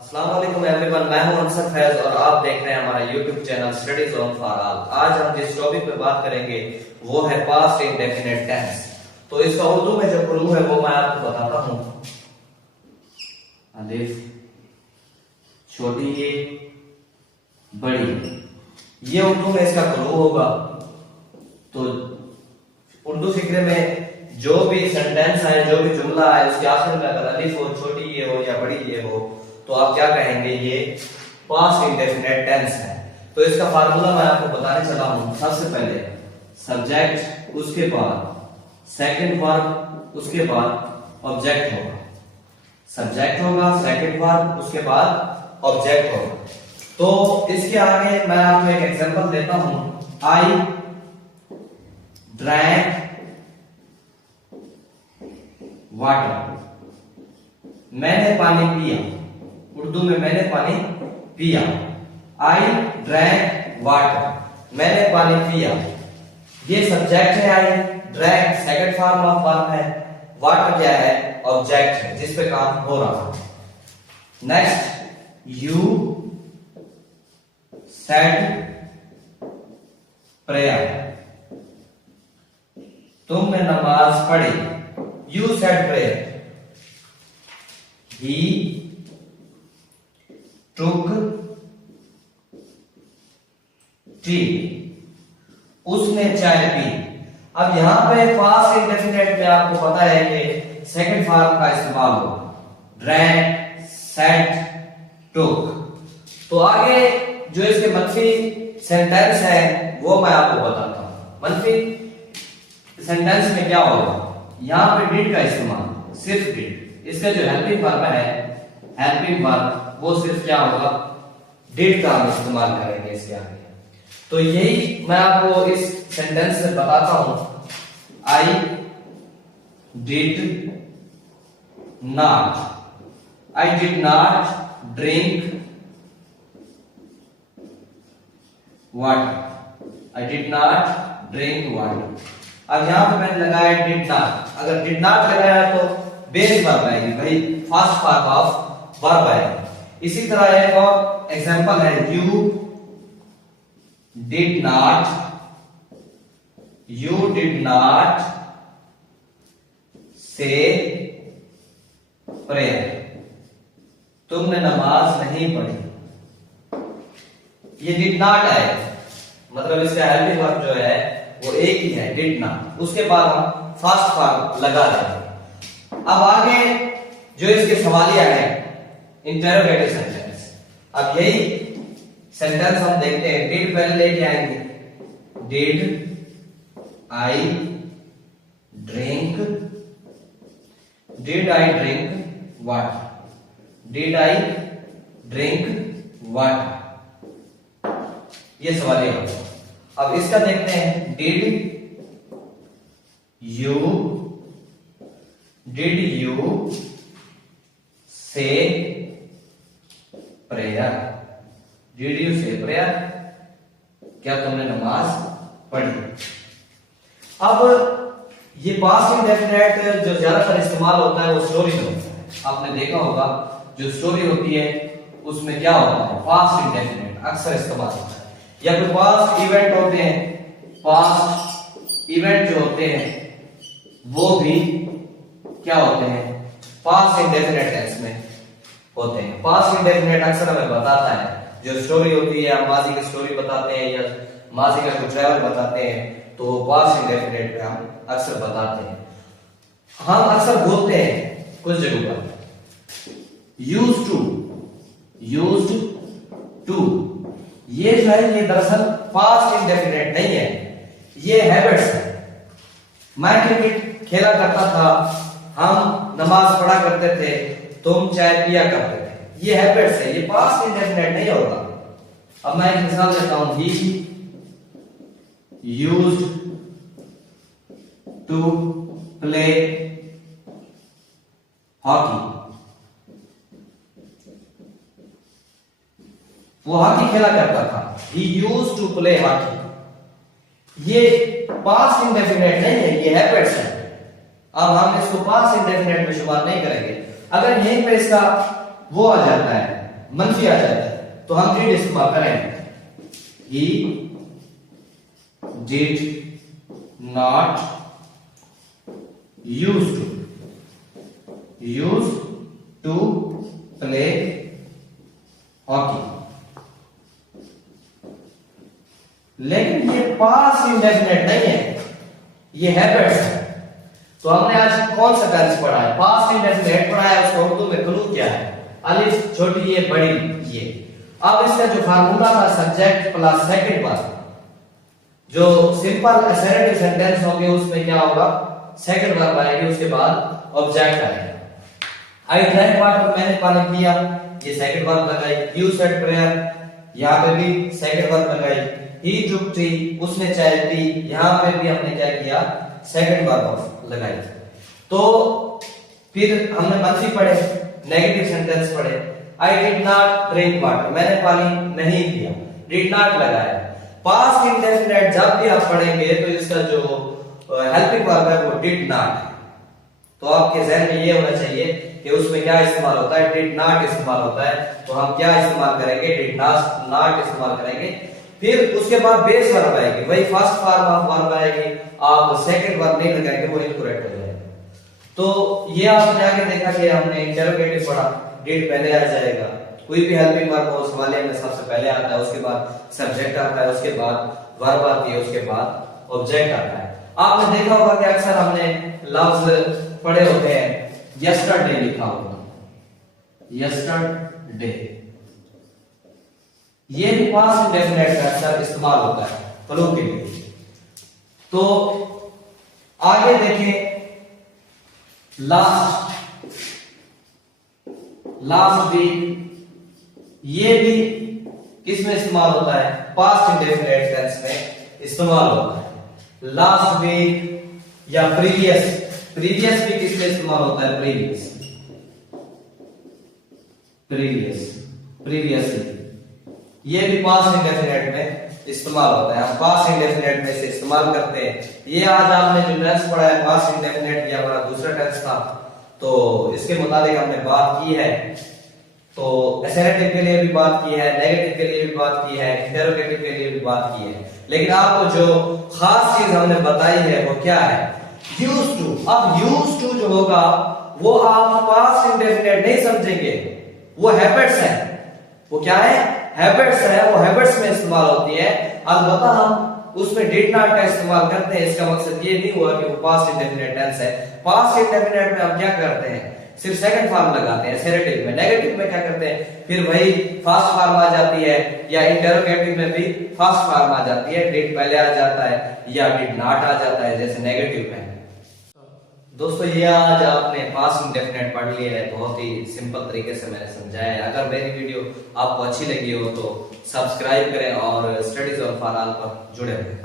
अस्सलाम वालेकुम एवरीवन, मैं हूं अंसर फैज और आप देख रहे हैं हमारा YouTube channel study zone for all. आज हम जिस टॉपिक पे बात करेंगे वो है पास्ट इंडेफिनिट टेंस। तो इसका उर्दू में जो क्लू है वो मैं आपको बताता हूं। अलिफ छोटी ये बड़ी, ये उर्दू में इसका क्लू होगा। तो उर्दू फिक्रे में जो भी सेंटेंस है, जो भी जुमला है, उसके आखिर में अगर अलिफ हो, छोटी ये हो या बड़ी ये हो, तो आप क्या कहेंगे? ये पास्ट इंडेफिनिट टेंस है। तो इसका फार्मूला मैं आपको बताने चला हूं। सबसे पहले सब्जेक्ट, उसके बाद सेकंड वर्ब, उसके बाद ऑब्जेक्ट होगा। सब्जेक्ट होगा, सेकंड वर्ब, उसके बाद ऑब्जेक्ट होगा। तो इसके आगे मैं आपको एक एग्जांपल देता हूं। आई ड्रैंक वाटर, मैंने पानी पिया। उर्दू में मैंने पानी पिया। आई ड्रैंक वाटर, मैंने पानी पिया। ये सब्जेक्ट है। I drank second form of verb है। वाटर क्या है? ऑब्जेक्ट है जिस पे काम हो रहा है। नेक्स्ट, यू सेड प्रेयर, तुमने नमाज पढ़ी। You said prayer. He took T, उसने चाय पी। अब यहां पे पास्ट इंडेफिनिट में आपको पता है कि सेकंड फॉर्म का इस्तेमाल होगा। ड्रैंक, सेड, टुक। तो आगे जो इसके मनफी सेंटेंस है वो मैं आपको बताता हूं। मनफी सेंटेंस में क्या होगा? यहां पे डिड का इस्तेमाल, सिर्फ डिड। इसका जो हेल्पिंग वर्ब है, हेल्पिंग वर्ब, वो सिर्फ क्या होगा? डिड का हम इस्तेमाल करेंगे इसके आगे। तो यही मैं आपको इस सेंटेंस से बताता हूं। I did not, I did not drink water, I did not drink water. अब यहां पे मैंने लगाया डिड नॉट। अगर डिड नॉट लगाया तो बेस वर्ब आएगी भाई, फर्स्ट फॉर्म ऑफ वर्ब आएगी। इसी तरह एक और एग्जांपल है। यू डिड नॉट से प्रेयर, तुमने नमाज नहीं पढ़ी। ये डिड नॉट है, मतलब इसका हेल्पिंग वर्ब जो है वो एक ही है, डिड नॉट। उसके बाद हम फर्स्ट फॉर्म लगा देंगे। अब आगे जो इसके सवालिया है, इंटरोगेटिव सेंटेंस। अब यही सेंटेंस हम देखते हैं। डिड पहले लेके आएंगे। Did I drink, did I drink water, did I drink water. ये सवाल है। अब इसका देखते हैं। डिड यू से प्रेयर, डिड यू से प्रेयर, क्या तुमने नमाज पढ़ी? अब ये पास्ट इंडेफिनिट जो ज्यादातर इस्तेमाल होता है वो स्टोरी में होता है। आपने देखा होगा जो स्टोरी होती है उसमें क्या होता है? पास्ट इंडेफिनिट अक्सर इस्तेमाल होता है। या फिर पास्ट इवेंट होते हैं। पास्ट इवेंट जो होते हैं वो भी क्या होते हैं? पास्ट इंडेफिनिट टेंस में होते हैं। पास्ट इंडेफिनिट अक्सर हमें बताता है जो स्टोरी होती है, माजी की स्टोरी बताते हैं या माजी का कुछ ट्रैवल बताते हैं, तो पास्ट इंडेफिनिट में हम अक्सर बताते हैं। हम अक्सर बोलते हैं कुछ जगहों पर यूज्ड टू। ये जो है ये दरअसल पास्ट इंडेफिनिट नहीं है, ये हैबिट्स है। मैं क्रिकेट खेला करता था, हम नमाज पढ़ा करते थे, तुम चाय पिया करते थे। ये हैबिट्स है, ये पास्ट इंडेफिनिट नहीं होगा। अब मैं एक मिसाल देता हूं। He used to play hockey, वो हॉकी खेला करता था। He used to play hockey. ये पास्ट इंडेफिनिट नहीं है, ये हैबिट्स है। अब हम इसको पास्ट इंडेफिनिट में शुमार नहीं करेंगे। अगर यहीं पे इसका वो आ जाता है मंफी आ जाता है तो हम डिड इस्तेमाल करेंगे। He did not use to play hockey. लेकिन ये पास्ट इंडेफिनिट नहीं है, ये हैबिट्स है। तो हमने आज कौन सा टेंस पढ़ा है? पास्ट इंडेफिनिट पढ़ा है। उसका उर्दू में क्लू क्या है? अलिफ छोटी ये बड़ी ये। अब इसका जो फार्मूला था सब्जेक्ट प्लस सेकंड वर्ब, जो सिंपल असर्टिव सेंटेंस होंगे उसमें क्या होगा? सेकंड वर्ब आएगी, उसके बाद ऑब्जेक्ट आएगा। आई ड्रैंक वाटर, मैंने पानी पिया, ये सेकंड वर्ब लगाई। यू सेड प्रेयर, यहां पे भी सेकंड वर्ब लगाई। ही टुक टी, उसने चाय पी, यहां पे भी हमने क्या किया? सेकंड वर्ब लगाई। तो फिर हमने मंफी पढ़े, नेगेटिव सेंटेंस पढ़े। I did not drink water, मैंने पानी नहीं पिया, डिड नॉट लगाया। पास्ट इंडेफिनिट जब भी आप पढ़ेंगे तो इसका जो हेल्पिंग वर्ब है वो डिड नॉट। तो आपके जहन में ये होना चाहिए कि उसमें क्या इस्तेमाल होता है? डिड नॉट इस्तेमाल होता है। तो हम क्या इस्तेमाल करेंगे? डिड नॉट इस्तेमाल करेंगे। फिर उसके बाद बेस वर्ब आएगी, वही फर्स्ट फॉर्म ऑफ वर्ब आएगी। आप सेकंड वर्ब नहीं लगाएंगे, वो इनकरेक्ट हो जाएगा। तो ये आपने आगे देखा कि हमने इंटरोगेटिव पढ़ा, डिड पहले आ जाएगा। कोई भी हेल्पिंग वर्ब हो सवालिया में सबसे पहले आता है, उसके बाद सब्जेक्ट आता है, उसके बाद वर्ब आती है, उसके बाद ऑब्जेक्ट आता है। आपने देखा होगा कि अक्सर हमने लफ्ज पढ़े होते हैं, यस्टरडे लिखा होगा, यस्टरडे। ये भी पास्ट इंडेफिनिट का अक्सर इस्तेमाल होता है क्लू के लिए। तो आगे देखें, लास्ट वीक, ये भी किसमें इस्तेमाल होता है? पास्ट इंडेफिनिट टेंस में इस्तेमाल होता है। लास्ट वीक या प्रीवियस, प्रीवियस भी किसमें इस्तेमाल होता है? प्रीवियसली, ये भी पास्ट इंडेफिनिट में इस्तेमाल होता है। हम पास्ट इंडेफिनिट में से इस्तेमाल करते हैं। ये आज आपने जो टेंस पढ़ा है पास्ट इंडेफिनिट, ये हमारा दूसरा टेंस था, तो इसके मुताबिक हमने बात की है। तो असर्टिव के लिए भी बात की है, नेगेटिव के लिए भी बात की है, इंटरोगेटिव के लिए भी बात की है। लेकिन आपको जो खास चीज हमने बताई है वो क्या है? Use to. अब यूज टू जो होगा वो आप पास्ट इंडेफिनिट नहीं समझेंगे, वो हैबिट्स है। वो क्या है? हैबिट्स है। वो हैबिट्स में इस्तेमाल होती है। अलबत्ता हम उसमें डिड नॉट का इस्तेमाल करते हैं। इसका मकसद ये नहीं हुआ कि वो पास्ट इंडेफिनिट टेंस है। पास्ट इंडेफिनिट में हम क्या करते हैं? सिर्फ सेकंड फॉर्म लगाते हैं असर्टिव में। नेगेटिव में क्या करते हैं? फिर वही फर्स्ट फॉर्म आ जाती है, या इंटरोगेटिव में भी फर्स्ट फॉर्म आ जाती है, डिड पहले आ जाता है या डिड नॉट आ जाता है, जैसे नेगेटिव में। दोस्तों ये आज आपने पास्ट इंडेफिनिट पढ़ लिया है, बहुत ही सिंपल तरीके से मैंने समझाया है। अगर मेरी वीडियो आपको अच्छी लगी हो तो सब्सक्राइब करें और स्टडीज ऑन फॉर ऑल पर जुड़े रहें।